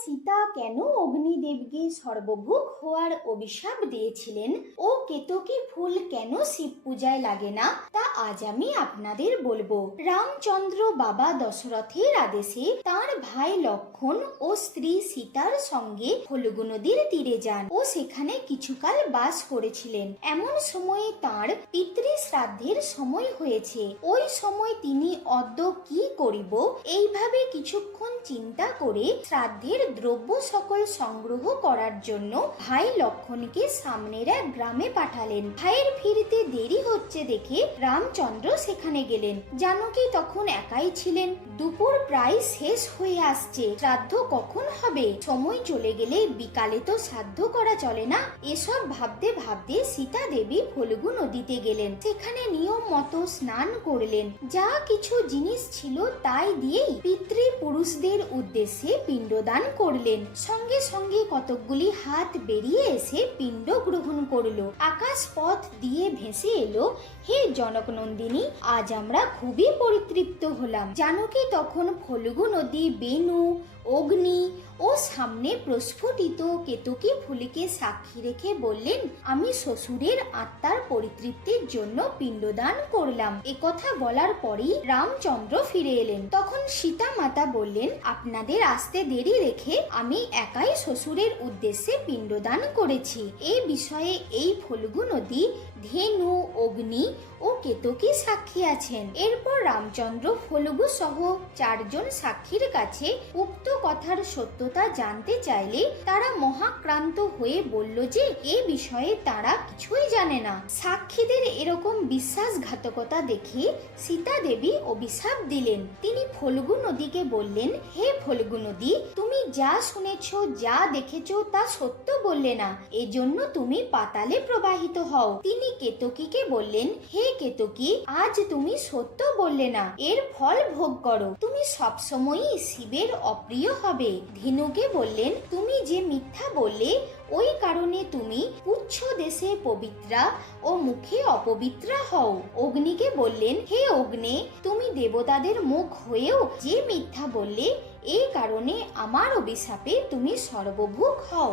সীতা কেন অগ্নিদেবকে সর্বভুক হওয়ার অভিশাপ দিয়েছিলেন ও কেতকী ফুল কেন শিব পূজায় লাগে না তা আজ আমি আপনাদের বলবো। রামচন্দ্র বাবা দশরথের আদেশে তার ভাই লক্ষণ ও স্ত্রী সীতার সঙ্গে ফল্গু নদীর তীরে যান ও সেখানে কিছুকাল বাস করেছিলেন। এমন সময়ে তার পিতৃ শ্রাদ্ধের সময় হয়েছে। ওই সময় তিনি অদ্য কি করিব এইভাবে কিছুক্ষণ চিন্তা করে শ্রাদ্ধের দ্রব্য সকল সংগ্রহ করার জন্য ভাই লক্ষণকে সামনের এক গ্রামে পাঠালেন। ভাইয়ের ফিরতে দেরি হচ্ছে দেখে রামচন্দ্র সেখানে গেলেন। জানকী তখন একাই ছিলেন। দুপুর প্রায় শেষ হয়ে আসছে, শ্রাদ্ধ কখন হবে? সময় চলে গেলে বিকালে তো শ্রাদ্ধ করা চলে না। এসব ভাবতে ভাবতে সীতা দেবী ফল্গু নদীতে গেলেন। সেখানে নিয়ম মতো স্নান করলেন। যা কিছু জিনিস ছিল তাই দিয়েই পিতৃপুরুষদের উদ্দেশ্যে পিণ্ডদান করলেন। সঙ্গে সঙ্গে কতকগুলি হাত বেরিয়ে এসে পিণ্ড গ্রহণ করলো। আকাশ পথ দিয়ে ভেসে এলো, হে জনক নন্দিনী, আজ আমরা খুবই পরিতৃপ্ত হলাম। জানকী তখন ফল্গু নদী, বেনু, অগ্নি ও সামনে প্রস্ফুটিত কেতকী ফুলকে সাক্ষী রেখে বললেন, আমি শ্বশুরের আত্মার পরিতৃপ্তির জন্য পিণ্ডদান করলাম। একথা বলার পরেই রামচন্দ্র ফিরে এলেন। তখন সীতা মাতা বললেন, আপনাদের আসতে দেরি রেখে আমি একাই শ্বশুরের উদ্দেশ্যে পিণ্ডদান করেছি। এই বিষয়ে এই ফল্গু নদী, ধেনু, অগ্নি ও কেতকী সাক্ষী আছেন। এরপর রামচন্দ্র ফল্গু সহ 4 জন সাক্ষীর কাছে উক্ত কথার সত্যতা জানতে চাইলে তারা মহাক্রান্ত হয়ে বলল যে এ বিষয়ে তারা কিছুই জানে না। সাক্ষীদের এরকম বিশ্বাসঘাতকতা দেখে সীতা দেবী অভিশাপ দিলেন। তিনি ফল্গু নদীকে বললেন, হে ফল্গু নদী, তুমি যা শুনেছ, যা দেখেছ তা সত্য বললে না, এজন্য তুমি পাতালে প্রবাহিত হও। তিনি কেতকীকে বললেন, হে কেতকী, আজ তুমি সত্য বললে না, এর ফল ভোগ করো, তুমি সবসময়ই শিবের অপ্রিয় হবে। ধেনুকে বললেন, তুমি যে মিথ্যা বললে ওই কারণে তুমি পুচ্ছ দেশে পবিত্রা ও মুখে অপবিত্রা হও। অগ্নিকে বললেন, হে অগ্নে, তুমি দেবতাদের মুখ হয়েও যে মিথ্যা বললে এই কারণে আমার অভিশাপে তুমি সর্বভুক হও।